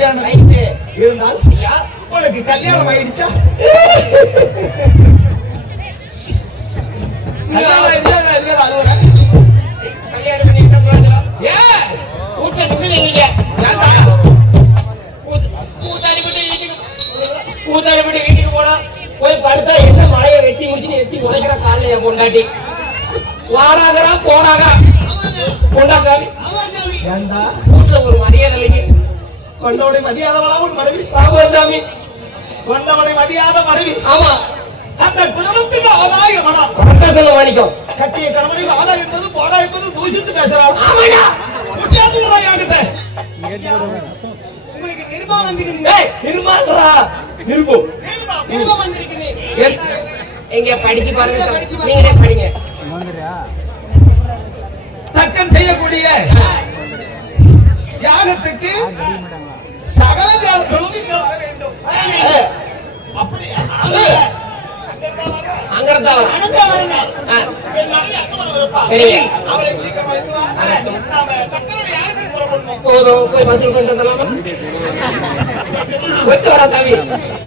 வயசான இருந்தால் உனக்கு கல்யாணம் ஆயிடுச்சா? கல்யாணம் ஆயிடுச்சா? கல்யாணம் பண்ணிட்டு ஏன் வீட்டுல நிம்மதிங்க கூத்தாடிப்பட்டு வீட்டுக்கு போனா போய் படுத்தா என்ன மழையை வெட்டி முடிச்சுன்னு எட்டி உடைக்கிற காலையில என் பொண்டாட்டி வாடாகிறா போடாகா பொண்டா சாமி ஏண்டா வீட்டுல ஒரு மரியாதை இல்லைங்க. கொண்டவனை மதியாதவளா உன் மனைவி? ஆமா சாமி, கொண்டவனை மதியாத மனைவி. ஆமா, அந்த குடும்பத்துக்கு ஆதாய மனம் சொல்ல மாணிக்கம். கட்டிய கணவனை ஆடா என்பது போடா என்பது தூசித்து பேசுறான். ஆமாடா, உங்களுக்கு நிர்மாணம் வந்திருக்குது. நிர்மாணா நிருபம் நிர்மாணம் வந்திருக்குது. எங்க படிச்சு பாருங்க, நீங்களே படிங்க. தக்கன் செய்யக்கூடிய யாகத்துக்கு சகல தேவர்களும் இங்க வர வேண்டும். அப்படியா? அங்கதான் வரும். அவளை சீக்கிரமா போதும், போய் வசூல் பண்றதெல்லாம் சாமி.